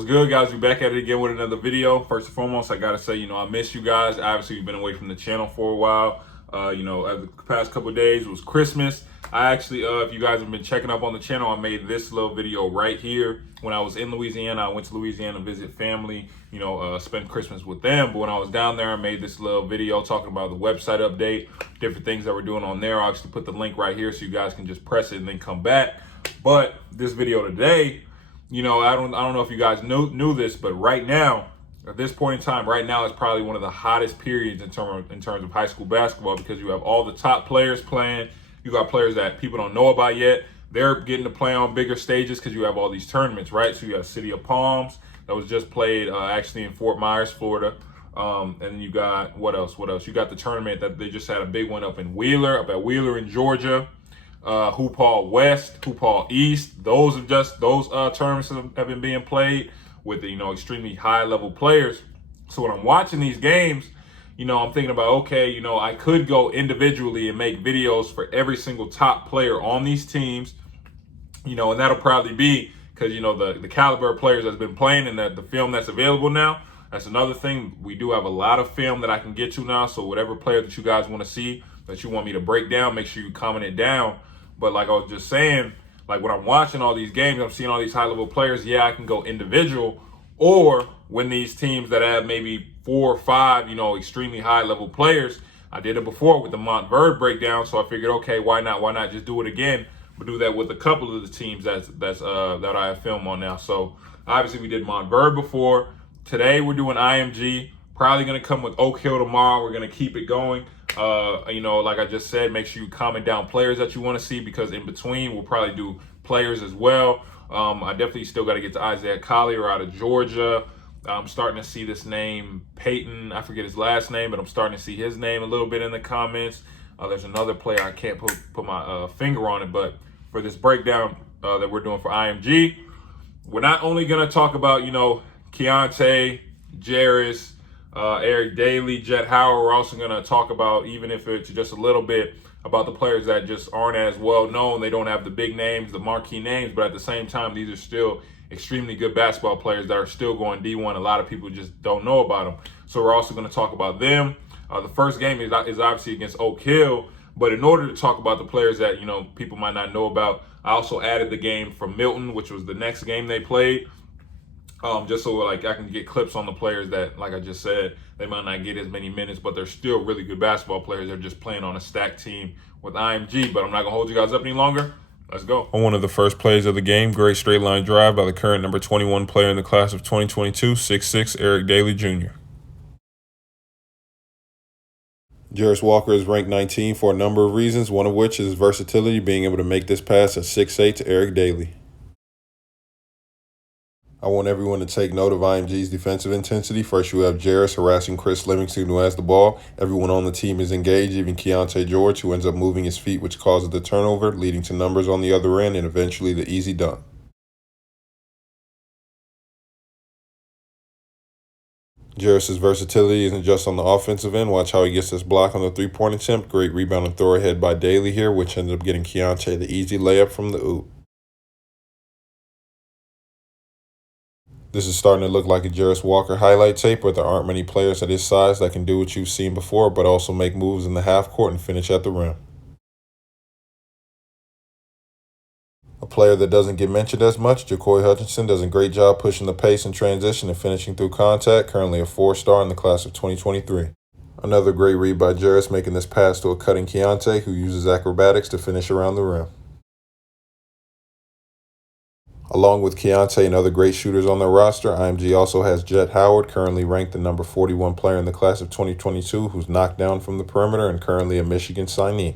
What's good, guys? We're back at it again with another video. First and foremost, I gotta say, I miss you guys. Obviously, we've been away from the channel for a while. The past couple of days was Christmas. I actually, if you guys have been checking up on the channel, I made this little video right here. When I was in Louisiana, I went to Louisiana to visit family, spend Christmas with them. But when I was down there, I made this little video talking about the website update, different things that we're doing on there. I'll actually put the link right here so you guys can just press it and then come back. But this video today, I don't know if you guys knew this, but right now, at this point in time, right now is probably one of the hottest periods in terms of high school basketball, because you have all the top players playing. You got players that people don't know about yet. They're getting to play on bigger stages because you have all these tournaments, right? So you have City of Palms that was just played actually in Fort Myers, Florida. And you got, what else? You got the tournament that they just had a big one up at Wheeler in Georgia. Hoop Hall West, Hoop Hall East. Those tournaments have been being played with extremely high level players. So when I'm watching these games, I'm thinking about, okay, I could go individually and make videos for every single top player on these teams, and that'll probably be because the caliber of players that's been playing and the film that's available now. That's another thing. We do have a lot of film that I can get to now. So whatever player that you guys want to see, that you want me to break down, make sure you comment it down. But like I was just saying, like when I'm watching all these games, I'm seeing all these high-level players, yeah, I can go individual. Or when these teams that have maybe 4 or 5, extremely high-level players, I did it before with the Montverde breakdown, so I figured, okay, why not just do it again, but do that with a couple of the teams that I have film on now. So obviously we did Montverde before. Today we're doing IMG. Probably going to come with Oak Hill tomorrow. We're going to keep it going. Like I just said, make sure you comment down players that you want to see, because in between we'll probably do players as well. I definitely still got to get to Isaiah Collier out of Georgia. I'm starting to see this name, Peyton. I forget his last name, but I'm starting to see his name a little bit in the comments. There's another player I can't put my finger on it, but for this breakdown that we're doing for IMG, we're not only going to talk about, Keyonte, Jarace, Eric Daly, Jett Howard. We're also going to talk about, even if it's just a little bit, about the players that just aren't as well known. They don't have the big names, the marquee names, but at the same time, these are still extremely good basketball players that are still going D1. A lot of people just don't know about them. So we're also going to talk about them. The first game is obviously against Oak Hill, but in order to talk about the players that, people might not know about, I also added the game from Milton, which was the next game they played. Just so I can get clips on the players that, like I just said, they might not get as many minutes, but they're still really good basketball players. They're just playing on a stacked team with IMG. But I'm not gonna hold you guys up any longer. Let's go. On one of the first plays of the game, great straight line drive by the current number 21 player in the class of 2022, 6'6", Eric Daly Jr. Jarace Walker is ranked 19 for a number of reasons, one of which is his versatility, being able to make this pass at 6'8" to Eric Daly. I want everyone to take note of IMG's defensive intensity. First, you have Jarace harassing Chris Livingston, who has the ball. Everyone on the team is engaged, even Keyonte George, who ends up moving his feet, which causes the turnover, leading to numbers on the other end and eventually the easy dunk. Jarace's versatility isn't just on the offensive end. Watch how he gets this block on the three-point attempt. Great rebound and throw ahead by Daly here, which ends up getting Keyonte the easy layup from the oop. This is starting to look like a Jarace Walker highlight tape, but there aren't many players at his size that can do what you've seen before, but also make moves in the half court and finish at the rim. A player that doesn't get mentioned as much, Jakoy Hutchinson, does a great job pushing the pace in transition and finishing through contact, currently a 4-star in the class of 2023. Another great read by Jarace, making this pass to a cutting Keyonte, who uses acrobatics to finish around the rim. Along with Keyonte and other great shooters on their roster, IMG also has Jett Howard, currently ranked the number 41 player in the class of 2022, who's knocked down from the perimeter and currently a Michigan signee.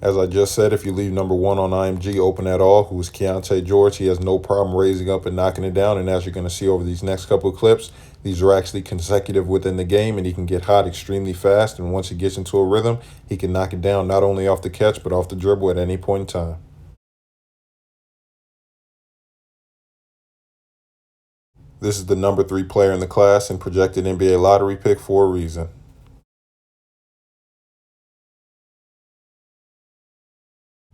As I just said, if you leave number 1 on IMG open at all, who is Keyonte George, he has no problem raising up and knocking it down. And as you're going to see over these next couple of clips, these are actually consecutive within the game, and he can get hot extremely fast. And once he gets into a rhythm, he can knock it down not only off the catch, but off the dribble at any point in time. This is the number 3 player in the class and projected NBA lottery pick for a reason.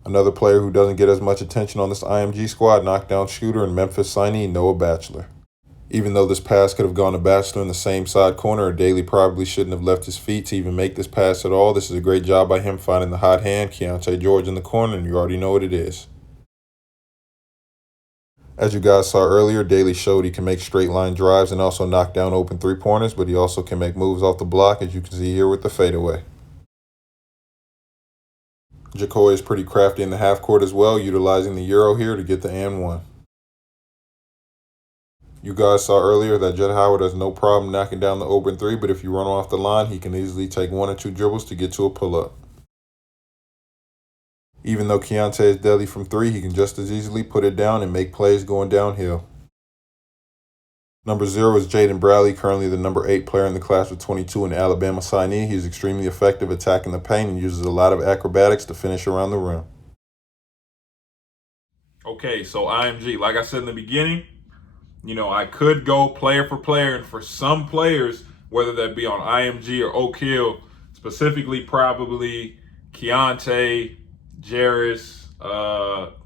Another player who doesn't get as much attention on this IMG squad, knockdown shooter and Memphis signee Noah Batchelor. Even though this pass could have gone to Batchelor in the same side corner, Daly probably shouldn't have left his feet to even make this pass at all. This is a great job by him finding the hot hand, Keyonte George in the corner, and you already know what it is. As you guys saw earlier, Daly showed he can make straight line drives and also knock down open three-pointers, but he also can make moves off the block, as you can see here with the fadeaway. Jacoi is pretty crafty in the half court as well, utilizing the Euro here to get the and one. You guys saw earlier that Jett Howard has no problem knocking down the open three, but if you run off the line, he can easily take 1 or 2 dribbles to get to a pull-up. Even though Keyonte is deadly from 3, he can just as easily put it down and make plays going downhill. Number 0 is Jaden Bradley, currently the number 8 player in the class of 22 and Alabama signee. He's extremely effective attacking the paint and uses a lot of acrobatics to finish around the rim. Okay, so IMG, like I said in the beginning, I could go player for player, and for some players, whether that be on IMG or Oak Hill, specifically probably Keyonte, Jarace,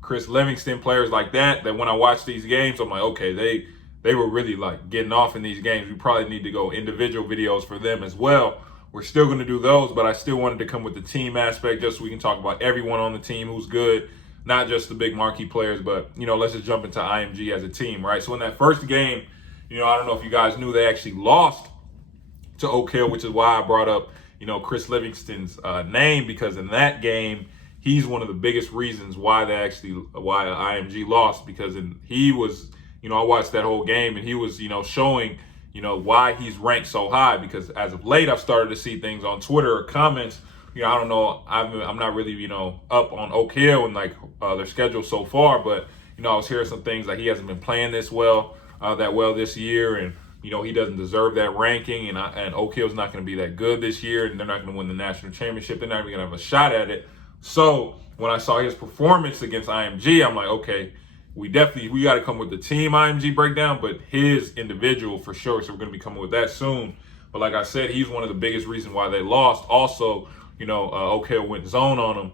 Chris Livingston, players like that when I watch these games, I'm like, okay, they were really like getting off in these games. We probably need to go individual videos for them as well. We're still going to do those, but I still wanted to come with the team aspect just so we can talk about everyone on the team who's good, not just the big marquee players, but, let's just jump into IMG as a team, right? So in that first game, I don't know if you guys knew, they actually lost to Oak Hill, which is why I brought up, Chris Livingston's name, because in that game, he's one of the biggest reasons why IMG lost, because he was, I watched that whole game and he was, showing, why he's ranked so high, because as of late, I've started to see things on Twitter or comments. I don't know, I'm not really, up on Oak Hill and like their schedule so far, but, I was hearing some things like he hasn't been playing that well this year, and, he doesn't deserve that ranking, and Oak Hill's not going to be that good this year, and they're not going to win the national championship. They're not even going to have a shot at it. So when I saw his performance against IMG, I'm like, okay, we got to come with the team IMG breakdown, but his individual for sure. So we're going to be coming with that soon. But like I said, he's one of the biggest reasons why they lost. Also, Oak Hill went zone on them,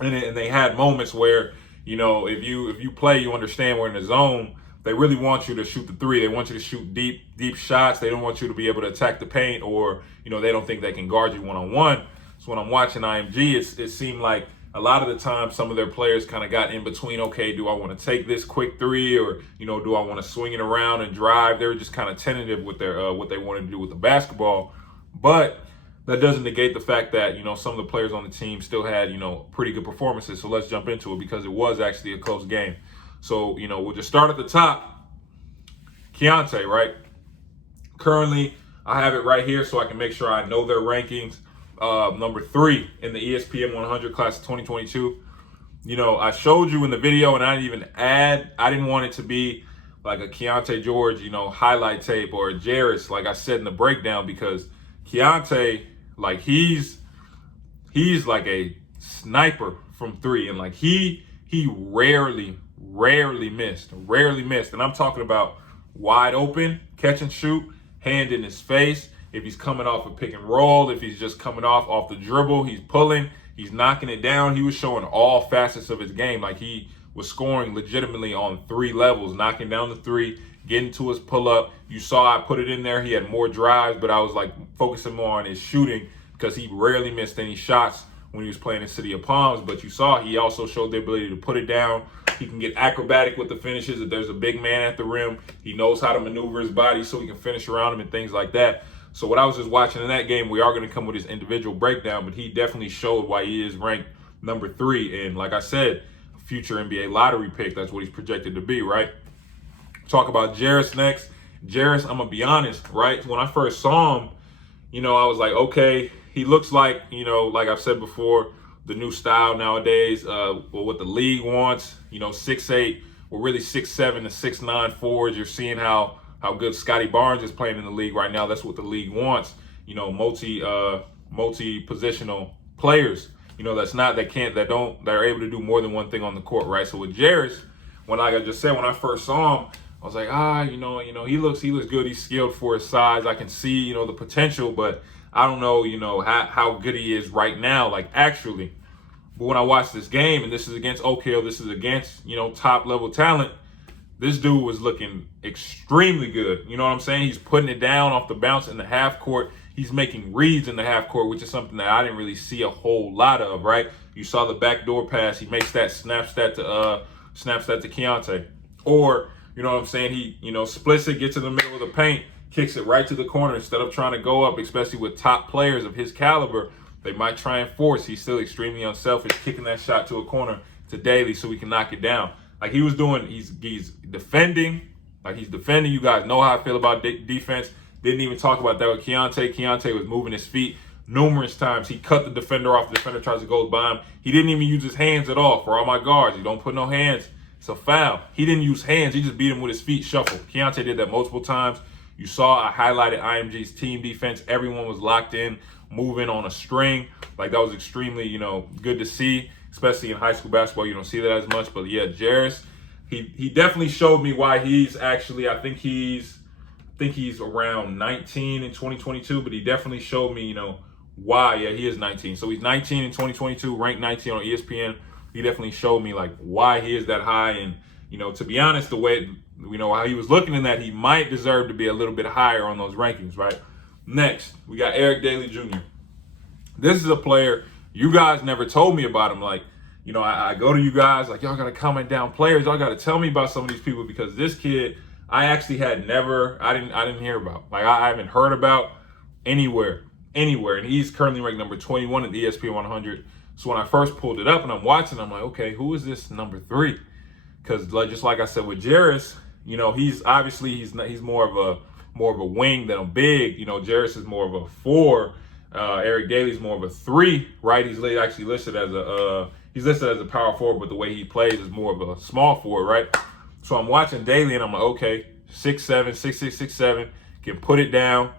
and they had moments where, if you play, you understand we're in the zone. They really want you to shoot the three. They want you to shoot deep shots. They don't want you to be able to attack the paint, or they don't think they can guard you one-on-one. So when I'm watching IMG, it seemed like a lot of the time some of their players kind of got in between. Okay, do I want to take this quick three, or do I want to swing it around and drive? They were just kind of tentative with their what they wanted to do with the basketball, but that doesn't negate the fact that, some of the players on the team still had, pretty good performances. So let's jump into it, because it was actually a close game. So, we'll just start at the top. Keyonte, right? Currently, I have it right here so I can make sure I know their rankings. Number 3 in the ESPN 100 class of 2022. I showed you in the video, and I didn't even add. I didn't want it to be like a Keyonte George, highlight tape, or a Jarace, like I said in the breakdown, because Keyonte, like he's like a sniper from 3, and like he rarely missed, and I'm talking about wide open catch and shoot, hand in his face. If he's coming off a pick and roll, if he's just coming off the dribble, he's pulling, he's knocking it down. He was showing all facets of his game. Like he was scoring legitimately on 3 levels, knocking down the 3, getting to his pull-up. You saw I put it in there. He had more drives, but I was like focusing more on his shooting, because he rarely missed any shots when he was playing in City of Palms. But you saw he also showed the ability to put it down. He can get acrobatic with the finishes. If there's a big man at the rim, he knows how to maneuver his body so he can finish around him and things like that. So what I was just watching in that game, we are going to come with his individual breakdown, but he definitely showed why he is ranked number 3. And like I said, future NBA lottery pick, that's what he's projected to be, right? Talk about Jarace next. Jarace, I'm going to be honest, right? When I first saw him, I was like, okay, he looks like, like I've said before, the new style nowadays, what the league wants, 6'8", or really 6'7" to 6'9" forwards. You're seeing how good Scotty Barnes is playing in the league right now. That's what the league wants. Multi-positional players. They're able to do more than one thing on the court, right? So with Jarace, when I just said when I first saw him, I was like, he looks good. He's skilled for his size. I can see, the potential, but I don't know, how good he is right now, like actually. But when I watched this game, and this is against Oak Hill, this is against, you know, top level talent, this dude was looking extremely good. You know what I'm saying? He's putting it down off the bounce in the half court. He's making reads in the half court, which is something that I didn't really see a whole lot of, right? You saw the backdoor pass. He makes that, snaps that to Keyonte. Or, you know what I'm saying? He, you know, splits it, gets in the middle of the paint, kicks it right to the corner instead of trying to go up, especially with top players of his caliber. They might try and force. He's still extremely unselfish, kicking that shot to a corner to Daly so he can knock it down. Like he was doing, he's defending. Like he's defending. You guys know how I feel about defense. Didn't even talk about that with Keyonte. Keyonte was moving his feet numerous times. He cut the defender off. The defender tries to go by him. He didn't even use his hands at all. For all my guards, you don't put no hands. It's a foul. He didn't use hands. He just beat him with his feet shuffle. Keyonte did that multiple times. You saw I highlighted IMG's team defense. Everyone was locked in, moving on a string. Like that was extremely, you know, good to see, especially in high school basketball. You don't see that as much. But yeah, Jarace, he definitely showed me why he's actually, I think he's around 19 in 2022, but he definitely showed me, you know, why. Yeah, he is 19. So he's 19 in 2022, ranked 19 on ESPN. He definitely showed me like why he is that high. And, you know, to be honest, the way, you know, how he was looking in that, he might deserve to be a little bit higher on those rankings, right? Next, we got Dailey Jr. This is a player you guys never told me about him. Like, you know, I go to you guys, like, y'all got to comment down players. Y'all got to tell me about some of these people because this kid, I actually had never, I didn't hear about. Like, I haven't heard about anywhere. And he's currently ranked number 21 in the ESPN 100. So when I first pulled it up and I'm watching, I'm like, okay, who is this number 3? Because just like I said with Jarace, you know, he's obviously he's more of a wing than a big. You know, Jarace is more of a 4. Dailey's more of a 3, right? He's actually listed as a power forward, but the way he plays is more of a small forward, right? So I'm watching Daly and I'm like, okay, 6'7", 6'6", 6'7", can put it down,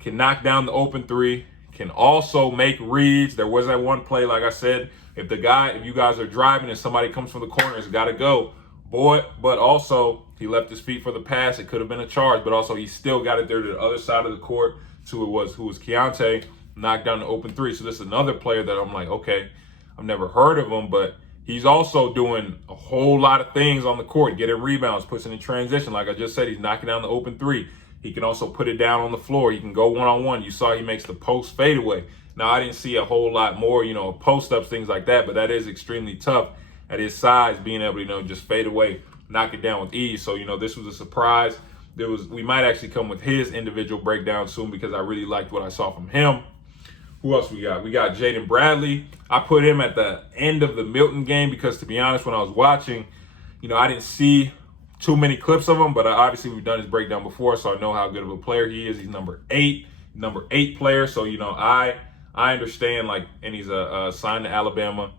can knock down the open 3, can also make reads. There was that one play, like I said, if you guys are driving and somebody comes from the corner, it's got to go. Boy, but also he left his feet for the pass. It could have been a charge, but also he still got it there to the other side of the court to who was Keyonte, knocked down the open 3. So this is another player that I'm like, okay, I've never heard of him, but he's also doing a whole lot of things on the court, getting rebounds, puts it in transition. Like I just said, he's knocking down the open 3. He can also put it down on the floor. He can go one-on-one. You saw he makes the post fadeaway. Now, I didn't see a whole lot more, you know, post-ups, things like that, but that is extremely tough at his size, being able to, you know, just fade away, knock it down with ease. So, you know, this was a surprise. We might actually come with his individual breakdown soon because I really liked what I saw from him. Who else we got? We got Jaden Bradley. I put him at the end of the Milton game because, to be honest, when I was watching, you know, I didn't see too many clips of him, but obviously we've done his breakdown before, so I know how good of a player he is. He's number 8 player. So, you know, I understand, like, and he's signed to Alabama.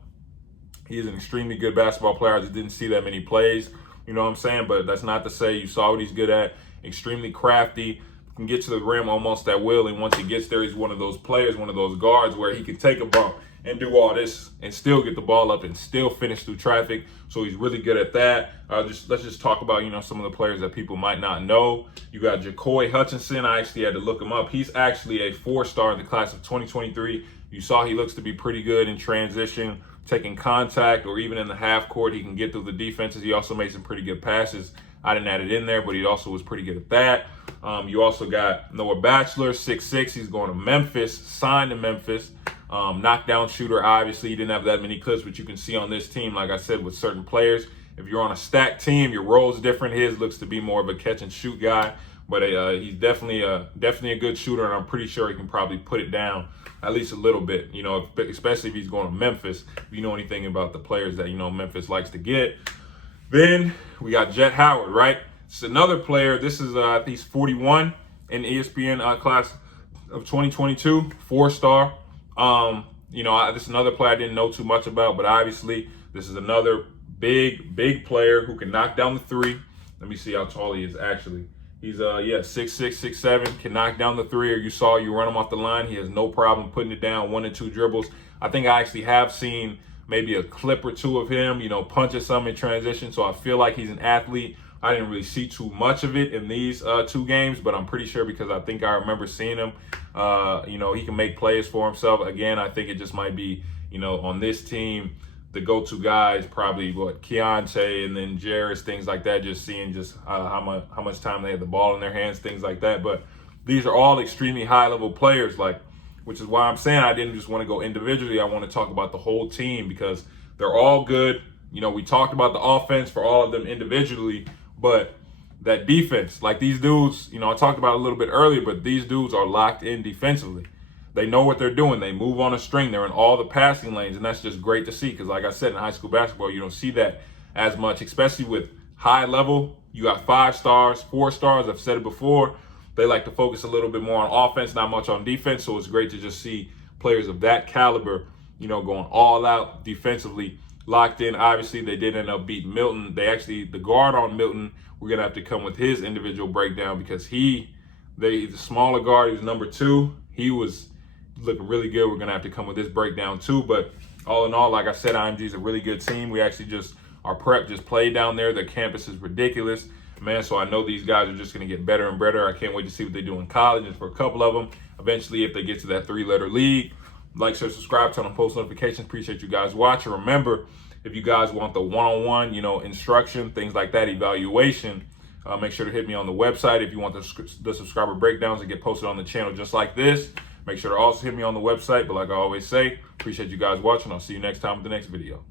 He is an extremely good basketball player. I just didn't see that many plays, you know what I'm saying? But that's not to say you saw what he's good at. Extremely crafty, can get to the rim almost at will, and once he gets there, he's one of those players, one of those guards where he can take a bump and do all this and still get the ball up and still finish through traffic. So he's really good at that. Let's just talk about, you know, some of the players that people might not know. You got Jacoi Hutchinson. I actually had to look him up. He's actually a 4-star in the class of 2023. You saw he looks to be pretty good in transition, taking contact, or even in the half court. He can get through the defenses. He also made some pretty good passes. I didn't add it in there, but he also was pretty good at that. You also got Noah Batchelor, 6'6". He's going to Memphis, signed to Memphis. Knockdown shooter, obviously. He didn't have that many clips, but you can see on this team, like I said, with certain players, if you're on a stacked team, your role's different. His looks to be more of a catch-and-shoot guy, but he's definitely a good shooter, and I'm pretty sure he can probably put it down at least a little bit, you know, especially if he's going to Memphis. If you know anything about the players that, you know, Memphis likes to get. Then we got Jett Howard, right? It's another player. This is, he's 41 in the ESPN class of 2022, 4-star. You know, this is another player I didn't know too much about, but obviously this is another big player who can knock down the 3. Let me see how tall he is actually. He's 6'6", 6'7", can knock down the 3, or you run him off the line. He has no problem putting it down, 1 and 2 dribbles. I think I actually have seen maybe a clip or 2 of him, you know, punching some in transition. So I feel like he's an athlete. I didn't really see too much of it in these 2 games, but I'm pretty sure because I think I remember seeing him. You know, he can make plays for himself. Again, I think it just might be, You know, on this team, the go-to guys probably Keyonte and then Jarace, things like that. Just seeing how much time they had the ball in their hands, things like that. But these are all extremely high-level players, which is why I'm saying I didn't just want to go individually. I want to talk about the whole team because they're all good. You know, we talked about the offense for all of them individually, but that defense, like these dudes, you know, I talked about it a little bit earlier, but these dudes are locked in defensively. They know what they're doing. They move on a string. They're in all the passing lanes, and that's just great to see because, like I said, in high school basketball, you don't see that as much, especially with high level. You got 5 stars, 4 stars. I've said it before. They like to focus a little bit more on offense, not much on defense, so it's great to just see players of that caliber, you know, going all out defensively, locked in. Obviously, they did end up beating Milton. The guard on Milton, we're going to have to come with his individual breakdown because the smaller guard, he was number 2. He was looking really good. We're going to have to come with this breakdown too. But all in all, like I said, IMG is a really good team. We actually our prep just played down there. The campus is ridiculous, man. So I know these guys are just going to get better and better. I can't wait to see what they do in college. And for a couple of them, eventually, if they get to that 3-letter league, like, share, subscribe, turn on post notifications. Appreciate you guys watching. Remember, if you guys want the one-on-one, you know, instruction, things like that, evaluation, make sure to hit me on the website. If you want the subscriber breakdowns that get posted on the channel just like this, make sure to also hit me on the website. But like I always say, appreciate you guys watching. I'll see you next time with the next video.